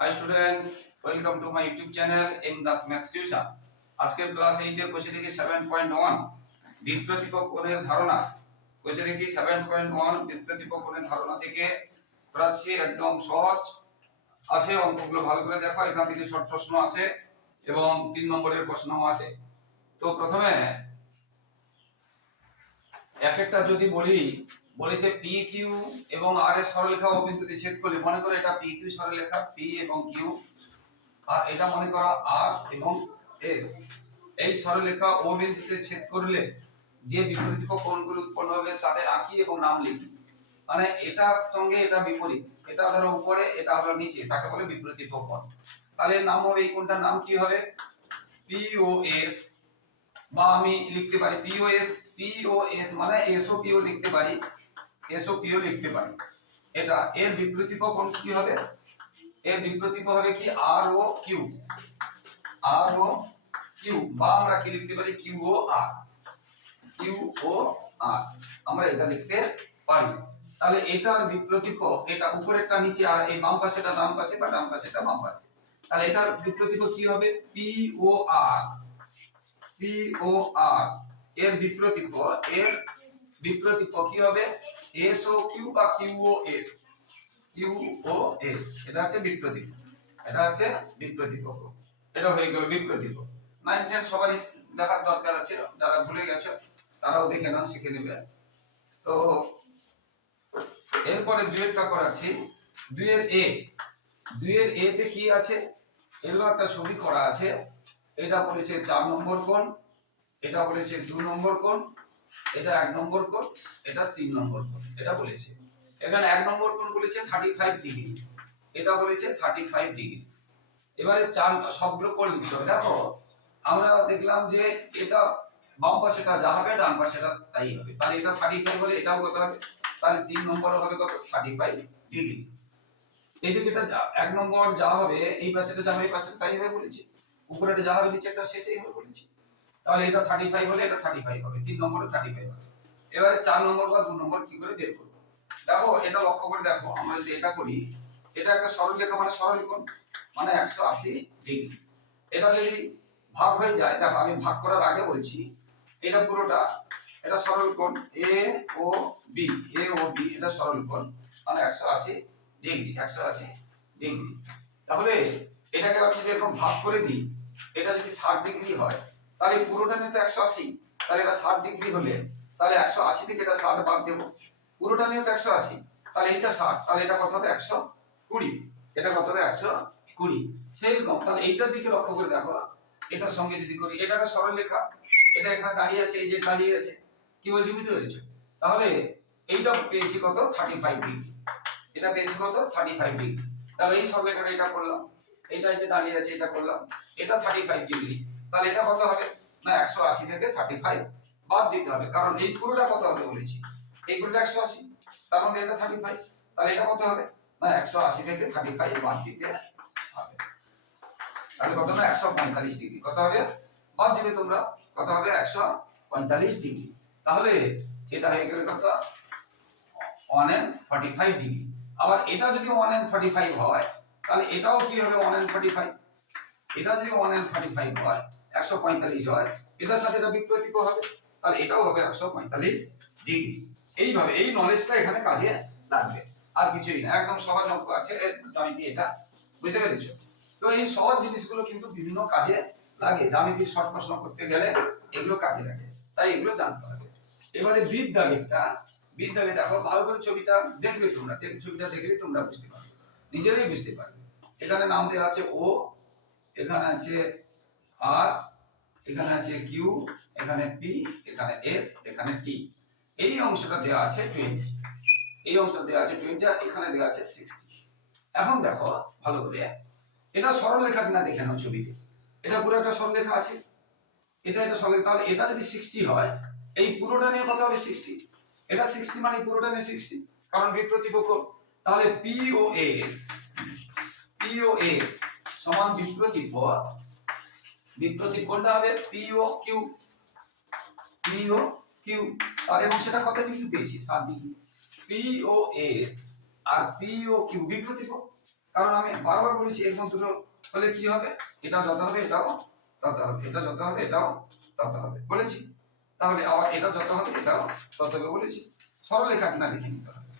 Hi students welcome to my YouTube channel M Das maths tuition আজকের class 8 এর কোষে দেখি 7.1 বিপ্রতিপক কোণের ধারণা। কোষে দেখি 7.1 বিপ্রতিপক কোণের ধারণা থেকে পড়াচ্ছি, একদম সহজ। আছে, অঙ্কগুলো ভালো করে দেখো, এখান থেকে শর্ট প্রশ্ন আসে এবং তিন নম্বরের প্রশ্নও আসে। তো প্রথমে, এক একটা যদি বলি বলেছে পি কিউ এবং আর এর সরলরেখা ও বিন্দুতে ছেদ করলে, মনে করো এটা পি কিউ সরলরেখা পি এবং কিউ আর এটা মনে করো আর এবং এস এই সরলরেখা ও বিন্দুতে ছেদ করলে যে বিপরীত কোণগুলো উৎপন্ন হবে তাদের আঁকি এবং নাম লিখি। মানে এটার সঙ্গে এটা বিপরীত, এটা ধরো উপরে, এটা হলো নিচে, তাকে বলে বিপরীত কোণ। তাহলে নাম হবে, এই কোণটার নাম কি হবে? পিওএস বা আমি লিখতে পারি পিওএস পিওএস মানে এসওপিও লিখতে পারি। এসওপিও লিখতে পারি। এটা এর বিপরীত কোণ কি হবে? এর বিপরীত হবে কি? R O Q. R O Q. বা আমরা কি লিখতে পারি? Q O R. Q O R. আমরা এটা লিখতে পারি। তাহলে এটার বিপ্রতীপ এটা উপরেরটা নিচে আর এই বাম পাশেটা ডান পাশে বা ডান পাশেটা বাম পাশে। তাহলে এটার বিপ্রতীপ কি হবে? P O R. P O R. এর বিপ্রতীপ এর বিপ্রতীপ কি হবে? এস ও কিউ বা Q O S Q O S এটা হচ্ছে বিপ্রতীপ এটা হচ্ছে বিপ্রতীপ এটা হয়ে গেল বিপ্রতীপ নাইন টেন সবারই দেখার দরকার আছে। যারা ভুলে গেছো, তারাও দেখে নাও, শিখে নেবে। তো এরপরে দুয়েরটা করাচ্ছি দুইয়ের এ দুইয়ের এ তে কি আছে? এরও একটা ছবি করা আছে। এটা বলেছে চার নম্বর কোণ, এটা বলেছে দু নম্বর কোণ এটা এক নম্বর কোণ, এটা তিন নম্বর কোণ, এটা বলেছে। এখানে এক নম্বর কোণ বলেছে থার্টি ফাইভ ডিগ্রি এটা বলেছে থার্টি ফাইভ ডিগ্রি এবারে চার সবগুলো কোণ লিখতে হবে। দেখো, আমরা দেখলাম যে এটা বাম পাশেটা যা হবে, ডান পাশেটা তাই হবে। তাহলে এটা থার্টি ফাইভ হলে এটাও কত হবে? তাহলে তিন নম্বর হবে কত? থার্টি ফাইভ ডিগ্রি এদিকে এটা এক নম্বর যা হবে, এই পাশেটা যা হবে, এই পাশে তাই হবে বলেছি। উপরেটা যা হবে নিচেটা সেটাই হবে বলেছি। তাহলে এটা থার্টি ফাইভ হলে এটা থার্টি ফাইভ হবে, তিন নম্বরে থার্টি ফাইভ হবে। এবারে চার নম্বর বা দু নম্বর কি করে বের করব? দেখো, এটা লক্ষ্য করে দেখো, আমরা যদি এটা করি, এটা একটা সরলরেখা মানে সরল কোণ মানে একশো আশি ডিগ্রি। এটা যদি ভাগ হয়ে যায়, দেখো, আমি ভাগ করার আগে বলছি, এটা পুরোটা, এটা সরল কোণ এ ও বি এ ও বি এটা সরল কোণ মানে একশো আশি ডিগ্রি, একশো আশি ডিগ্রি। তাহলে এটাকে আমি যদি এরকম ভাগ করে দিই, এটা যদি ষাট ডিগ্রি হয় তাহলে পুরোটা নিয়ে তো একশো আশি, তাহলে এটা ষাট ডিগ্রি হলে তাহলে একশো আশি থেকে এটা ষাট বাদ দেবো। পুরোটা নিয়ে তো একশো আশি, তাহলে এটা ষাট, তাহলে এটা কত হবে? একশো কুড়ি, এটা কত হবে? একশো কুড়ি। সেই রকম তাহলে এইটার দিকে লক্ষ্য করে দেখো, এটার সঙ্গে যদি করি, এটা একটা সরল রেখা, এটা এখানে দাঁড়িয়ে আছে, এই যে দাঁড়িয়ে আছে, কি বলছি বুঝতে পেরেছ? তাহলে এইটা পেয়েছি কত? থার্টি ফাইভ ডিগ্রি এটা পেয়েছি কত? থার্টি ফাইভ ডিগ্রি তাহলে এই সব রেখাটা এটা করলাম এটা যে দাঁড়িয়ে আছে, এটা করলাম, এটা থার্টি ফাইভ ডিগ্রি তাহলে এটা কত হবে? না, একশো আশি থেকে থার্টি ফাইভ বাদ দিতে হবে। কারণ এই পুরোটা কত হবে বলেছি? এই পুরোটা একশো আশি, তার মধ্যে এটা থার্টি ফাইভ তাহলে এটা কত হবে? না, একশো আশি থেকে থার্টি ফাইভ বাদ দিতে হবে। তাহলে কত না একশো পঁয়তাল্লিশ ডিগ্রি। কত হবে? বাদ দিবে তোমরা। কত হবে? একশো পঁয়তাল্লিশ ডিগ্রি। তাহলে এটা হয়ে গেলে কত? One N forty five degree. আবার এটা যদি ওয়ান এন ফর্টি ফাইভ হয়, তাহলে এটাও কি হবে? ওয়ান এন ফর্টি ফাইভ এটা যদি ওয়ান এন ফর্টি ফাইভ হয় একশো পঁয়তাল্লিশ হয়। এটার সাথে এটা বিপ্রতীপ হবে। তাহলে এটাও হবে একশো পঁয়তাল্লিশ ডিগ্রি। এইভাবে এই নলেজটা এখানে কাজে লাগবে। আর কিছুই না। একদম সহজ অঙ্ক আছে। জ্যামিতি এটা। বুঝতে পেরেছ? তো এই সহজ জিনিসগুলো কিন্তু বিভিন্ন কাজে লাগে। জ্যামিতির শর্ট প্রশ্ন করতে গেলে এগুলো কাজে লাগে। তাই এগুলো জানতে হবে। এবারে বিদ্যাগেরটা বিদ্যাগে দেখো, ভালো করে ছবিটা দেখবে তোমরা। ছবিটা দেখলে তোমরা বুঝতে পারবে। নিজেরাই বুঝতে পারবে। এখানে নাম দেওয়া আছে ও। এখানে আছে আর এখানে আছে কিউ এখানে পি এখানে এস এখানে টি এই অংশটা দেওয়া আছে টোয়েন্টি এই অংশটা দেওয়া আছে টোয়েন্টি আর এখানে দেওয়া আছে সিক্সটি এখন দেখো, ভালো করে। এটা সরল লেখা কিনা দেখে নাও ছবিতে। এটা পুরো একটা সরল লেখা আছে। এটা এটা সরল তাহলে এটা যদি সিক্সটি হয়, এই পুরোটা নিয়ে কত হবে সিক্সটি এটা সিক্সটি মানে পুরোটা নিয়ে সিক্সটি কারণ বিপ্রতীপ কোণ তাহলে P O S P O S সমান বিপ্রতীপ বিপ্রতীপ কোণটা হবে পিও কিউ পিও কিউ আর এবং সেটা কত ডিগ্রি পেয়েছি? সাত ডিগ্রি। পি ও এস আর পিও কিউ বিপ্রতীপ কারণ আমি বারবার বলেছি এরকম দুটো হলে কি হবে? এটা যত হবে এটাও তত হবে। এটা যত হবে এটাও তত হবে। বলেছি? তাহলে আবার এটা যত হবে এটাও তত হবে বলেছি। সরলরেখা কিনা লিখে নিতে হবে।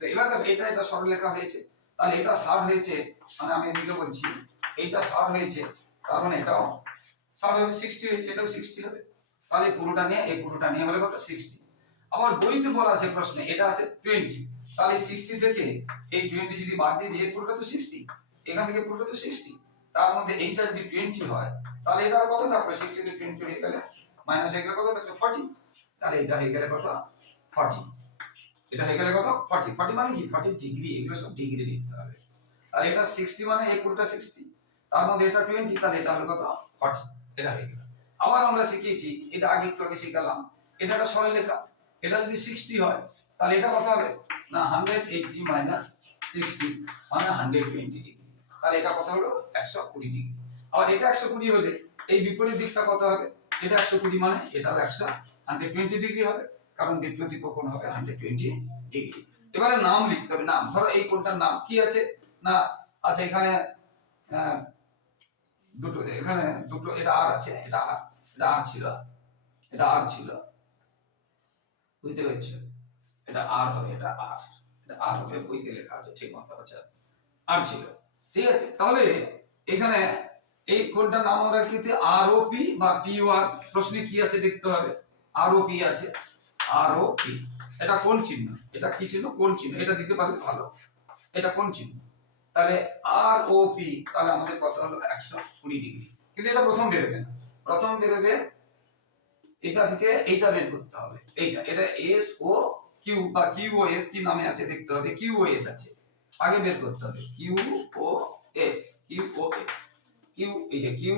তো এবার দেখো, এটা এটা সরলরেখা হয়েছে। তাহলে এটা ষাট হয়েছে। মানে আমি এদিকে বলছি, এইটা ষাট হয়েছে। তার মানে এটাও ষাট হবে সিক্সটি হয়েছে, এটাও সিক্সটি হবে। তাহলে পুরোটা নিয়ে, এই পুরোটা নিয়ে হলে কত? সিক্সটি আবার বইতে বলা আছে প্রশ্নে, এটা আছে টোয়েন্টি তাহলে সিক্সটি থেকে এই টোয়েন্টি যদি বাদ দিয়ে দিই পুরোটা তো সিক্সটি এখান থেকে পুরোটা তো সিক্সটি তার মধ্যে এইটা যদি টোয়েন্টি হয়, তাহলে এটা কত থাকবে? সিক্সটি থেকে টোয়েন্টি হয়ে গেলে মাইনাস হয়ে গেলে কত থাকছে? ফর্টি তাহলে এটা হয়ে গেলে কত? ফর্টি এটা হয়ে গেলে কত? ফর্টি ফর্টি মানে কি? ফর্টি ডিগ্রি এগুলো সব ডিগ্রি লিখতে হবে। তাহলে এটা সিক্সটি মানে এই পুরোটা সিক্সটি তার মধ্যে এটা টোয়েন্টি তাহলে এটা হলো কত? ফর্টি এটা হয়ে গেল। আবার আমরা শিখিয়েছি এটা আগে একটু আগে শিখালাম। এটা একটা সরলরেখা এটা যদি সিক্সটি হয় তাহলে এটা কত হবে? না হান্ড্রেড এইটটি মাইনাস সিক্সটি মানে হান্ড্রেড টোয়েন্টি ডিগ্রি তাহলে এটা কত হলো? একশো কুড়ি ডিগ্রি আবার এটা একশো কুড়ি হলে এই বিপরীত দিকটা কত হবে? এটা একশো কুড়ি মানে এটাও একশো হান্ড্রেড টোয়েন্টি ডিগ্রি হবে কারণ দ্বিতীয় কোণ হবে হান্ড্রেড টোয়েন্টি ডিগ্রি এবারে নাম লিখতে হবে। নাম ধরো এই কোণটার নাম কি আছে? না আচ্ছা এখানে আহ, দুটো, এখানে দুটো, এটা আর আছে, এটা আর এটা আর ছিল, এটা আর ছিল। বুঝতে পেরেছ? এটা আর হবে, এটা আর এটা আর হবে, বইতে লেখা আছে, ঠিক মতো আচ্ছা আর ছিল, ঠিক আছে? তাহলে এখানে এই কোনটার নাম আমরা লিখতে আর ও পি বা পি ও আর প্রশ্নে কি আছে দেখতে হবে? আর ও পি আছে আর ও পি এটা কোন চিহ্ন? এটা কি চিহ্ন? কোন চিহ্ন? এটা দিতে পারলে ভালো। এটা কোন চিহ্ন? তাহলে আর ও পি তাহলে আমাদের কত হলো? একশো কুড়ি ডিগ্রি। কিন্তু এটা প্রথম বেরোবে না। প্রথম বেরোবে এটা থেকে এইটা বের করতে হবে। এইটা, এটা এস ও কিউ বা কিউ ও এস কি নামে আছে দেখতে হবে? কিউ ও এস আছে। আগে বের করতে হবে। Q O S Q O S Q এই যে কিউ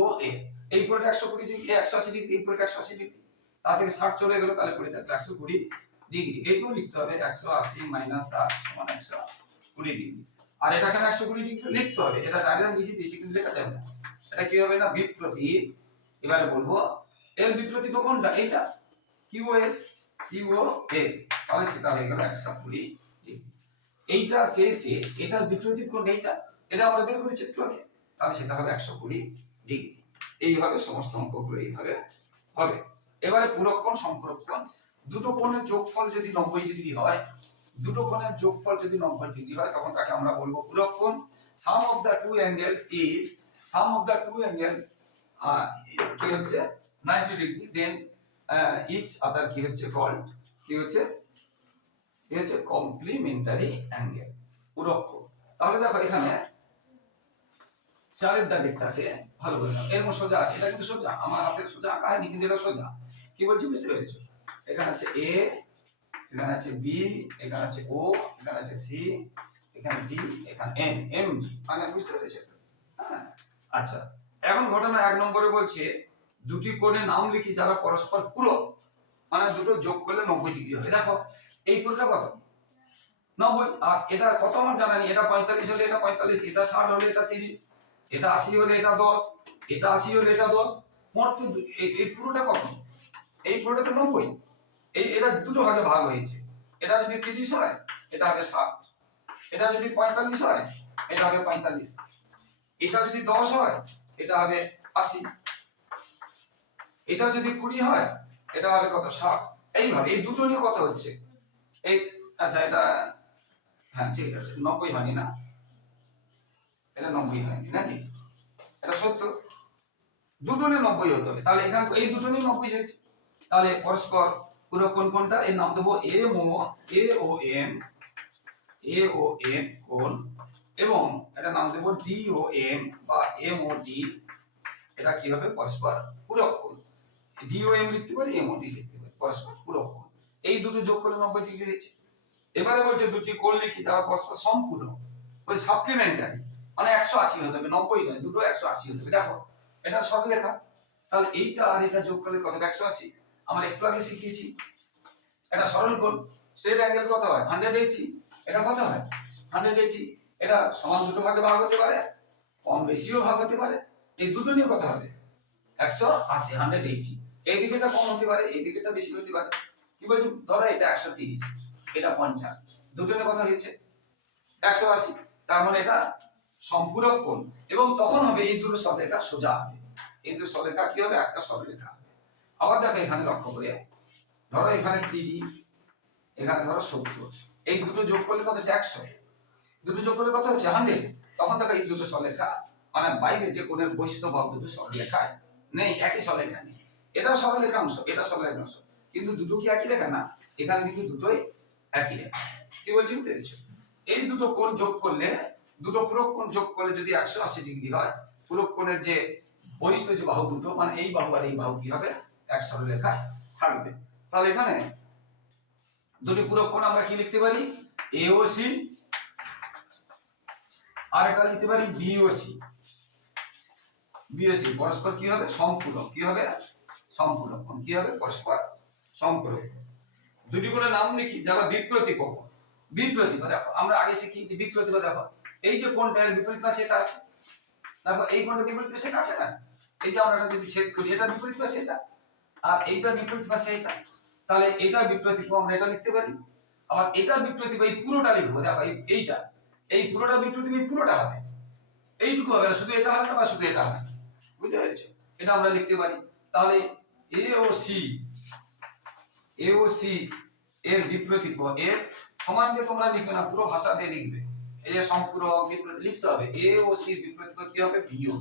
ও এস এই পুরোটা একশো কুড়ি ডিগ্রি একশো আশি ডিগ্রি, এই পুরোটা একশো আশি ডিগ্রি। তা থেকে ষাট চলে গেলো, তাহলে পড়ে থাকবে একশো কুড়ি ডিগ্রি। এইগুলো লিখতে হবে একশো আশি মাইনাস ষাট সমান একশো কুড়ি ডিগ্রি। আর এটাকে কেন একশো লিখতে হবে। এটা ডায়গ্রাম লিখে দিয়েছি, কিন্তু লেখা যাবে না। এটা কি হবে না? বিপ্রতি। এবারে বলব, এর বিপ্রতীপ কোনটা? এইটা। কিউএস কিউএস তাহলে সেটা হয়ে গেল একশো কুড়ি এইটা চেয়েছে এটার বিপ্রতীপ কোনটা? এইটা। এটা আমরা বের করেছি একটু আগে। তাহলে সেটা হবে একশো কুড়ি ডিগ্রি। এইভাবে সমস্ত অঙ্কগুলো এইভাবে হবে। এবারে পুরক্ষণ সম্পর্কণ দুটো কোণের যোগফল যদি নব্বই ডিগ্রি হয় দুটো কোণের যোগফল যদি নব্বই ডিগ্রি হয়, তখন তাকে আমরা বলব পুরক্ষণ sum of the two angles if sum of the two angles কি হচ্ছে? 90 ডিগ্রি দেন ইচ আদার কি হচ্ছে? কল্ড কি হচ্ছে? কি হচ্ছে? কমপ্লিমেন্টারি অ্যাঙ্গেল পুরক্ষ তাহলে দেখো এখানে চারের দাগেরটাকে ভালো করে নাও। এরকম সোজা আছে। এটা কিন্তু সোজা। আমার হাতে সোজা আঁকা হয়নি কিন্তু এটা সোজা। কি বলছি? বুঝতে পেরেছ? এখানে আছে এ এখানে আছে বি এখানে আছে ও এখানে আছে সি এখানে ডি এখানে এম এম জি মানে বুঝতে পেরেছ হ্যাঁ? আচ্ছা এখন ঘটনা এক নম্বরে বলছে, দুটি কোণের নাম লিখি যারা পরস্পর পূরক মানে দুটো যোগ করলে নব্বই ডিগ্রি হবে। দেখো, এই কোণটা কত? নব্বই, আর এটা কত আমার জানা নেই, এটা পঁয়তাল্লিশ হলে এটা পঁয়তাল্লিশ, এটা ষাট হলে এটা তিরিশ, এটা আশি হলে এটা দশ, এটা আশি হলে এটা দশ, মোট তো এই পুরোটা কত? এই পুরোটা তো নব্বই। এই, এটা দুটো ভাগে ভাগ হয়েছে। এটা যদি তিরিশ হয়, এটা হবে ষাট। এটা যদি পঁয়তাল্লিশ হয়, এটা হবে পঁয়তাল্লিশ। এটা যদি দশ হয়, এটা হবে আশি। এটা যদি কুড়ি হয়, এটা হবে কত? ষাট। এইভাবে, এই দুটো নিয়ে কথা হচ্ছে। এই আচ্ছা এটা হ্যাঁ ঠিক আছে, নব্বই হয়নি না? এটা নব্বই হয়নি, নাকি? এটা সত্তর। দুটো নিয়ে নব্বই হতে হবে। তাহলে এখানে এই দুটো নিয়ে নব্বই হয়েছে। তাহলে পরস্পর পুরো কোন কোনটা? এর নাম দেবো M O A O M A O M কোন? এবং এটা নাম দেবো ডি ও এম বা এম ও ডি এটা কি হবে? পরস্পর। পূরক কোণ ডি ও এম লিখতে পারি এম ও ডি লিখতে পারি। পরস্পর পূরক কোণ এই দুটো যোগ করে নব্বই ডিগ্রি হয়েছে। এবারে বলছে দুটি কোণ লিখি তারা পরস্পর সম্পূরক ওই সাপ্লিমেন্টারি মানে একশো আশি হতে হবে, নব্বই নয়, দুটো একশো আশি হতে হবে। দেখো, এটা সব লেখা। তাহলে এইটা আর এটা যোগ করলে কত একশো আশি। আমরা একটু আগে শিখিয়েছি। এটা সরল কোণ। স্ট্রেট অ্যাঙ্গেল কত হয়? হান্ড্রেড এইটি এটা কত হয়? হান্ড্রেড এইটি এটা সমান দুটো ভাগে ভাগ হতে পারে, কম বেশিও ভাগ হতে পারে। এই দুটো নিয়ে কথা হবে? একশো আশি হান্ড্রেড এইটি এই দিকেটা কম হতে পারে, এই দিকেটা বেশি হতে পারে। কি বলছি? ধরো এটা একশো তিরিশ, এটা পঞ্চাশ। দুটো নিয়ে কথা হয়েছে? একশো আশি। তার মানে এটা সম্পূরক কোণ। এবং তখন হবে এই দুটো সরলরেখা সোজা হবে। এই দুটো সরলরেখা কি হবে? একটা সরলরেখা আবার দেখো এখানে লক্ষ্য করে ধরো এখানে তিরিশ, এখানে ধরো সত্তর। এই দুটো যোগ করলে কত হচ্ছে একশো? দুটো যোগ করলে কত হচ্ছে হান্ড্রেড তখন দেখো এই দুটো সলেখা মানে বাইরে যে কোণের বৈশিষ্ট্য বা দুটো সরলরেখায় নেই, একই সরলরেখা নেই এটা সরলরেখা অংশ, এটা সরলরেখা অংশ। কিন্তু দুটো কি একই লেখা? না, এখানে কিন্তু দুটোই একই লেখা। কি বলছি, বুঝতে পেরেছ? এই দুটো কোণ যোগ করলে, দুটো পূরক কোণ যোগ করলে যদি একশো আশি ডিগ্রি হয়, পূরক কোণের যে বহিষ্ঠ যে বাহু দুটো মানে এই বাহু আর এই বাহু কি হবে? এক সরলরেখা থাকবে। তাহলে এখানে দুটি পূরক কোণ আমরা কি লিখতে পারি? এওসি আর এটা লিখতে পারি বিওসি বিওসি পরস্পর কি হবে? সম্পূরক। কি হবে? সম্পূরক কি হবে? পরস্পর সম্পূরক দুটি করে নাম লিখি যারা বিপ্রতিপক বিপ্রতিপা দেখো, আমরা আগে শিখিয়েছি বিপ্রতিপা দেখো, এই যে কোনটা বিপরীত পাশে এটা আছে। দেখো এই কোনটা বিপরীত পাশে এটা আছে না? এই যে আমরা এটা যদি ছেদ করি, এটা বিপরীত পাশে এটা আর এইটা বিপরীত পাশে এটা। তাহলে এটা বিপ্রতিপ আমরা এটা লিখতে পারি। আবার এটা বিপ্রতিপ এই পুরোটা লিখব। দেখো, এই এইটা। এই পুরোটা বিপ্রতিপ এই পুরোটা হবে। এইটুকু হবে না, শুধু এটা হবে না, বা শুধু এটা হবে। বুঝতে পেরেছ? এটা আমরা লিখতে পারি। তাহলে এ ও সি, এ ও সি এর বিপ্রতিপ এর সমান দিয়ে তোমরা লিখবে না, পুরো ভাষা দিয়ে লিখবে। এই যে সম্পূর্ণ বিপ্রতি, লিখতে হবে। এ ও সি বিপ্রতিপ কি হবে? B O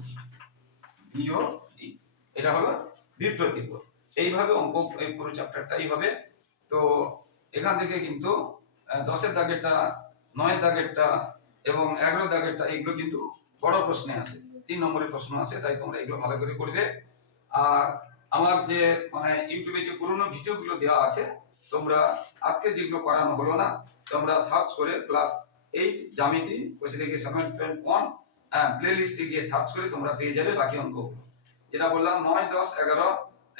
B O T. এটা হলো বিপ্রতিপ এইভাবে অঙ্ক, এই পুরো চ্যাপ্টারটাই হবে। তো এখান থেকে কিন্তু দশের দাগেরটা, নয়ের দাগেরটা এবং এগারো দাগেরটা এগুলো কিন্তু বড় প্রশ্নে আছে। তিন নম্বরের প্রশ্ন আছে, তাই তোমরা এগুলো ভালো করে করবে আর আমার যে মানে ইউটিউবে যে পুরোনো ভিডিওগুলো দেওয়া আছে, তোমরা আজকে যেগুলো করানো হলো না, তোমরা সার্চ করে ক্লাস এইট জামিতি কোষে থেকে সেভেন পয়েন্ট ওয়ান প্লে লিস্টে গিয়ে সার্চ করে তোমরা পেয়ে যাবে বাকি অঙ্ক যেটা বললাম, নয়, দশ, এগারো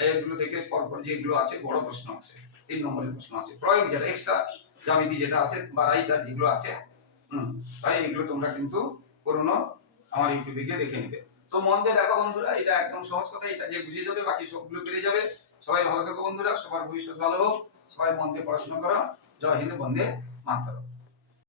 এগুলো থেকে পরপর যেগুলো আছে, বড় প্রশ্ন আছে, তিন নম্বরের প্রশ্ন আছে। প্রয়োগ যেটা এক্সট্রা জ্যামিতি যেটা আছে বা রাইটার যেগুলো আছে, হুম, তাই এগুলো তোমরা কিন্তু পুরোনো আমার ইউটিউবে গিয়ে দেখে নেবে। তো মন দিয়ে দেখো বন্ধুরা, এটা একদম সহজ কথা, এটা যে বুঝে যাবে, বাকি সবগুলো পেরে যাবে। সবাই ভালো থাকো বন্ধুরা, সবার ভবিষ্যৎ ভালো হোক, সবাই মন দিয়ে পড়াশোনা করো। জয় হিন্দ, বন্দে মাতরম।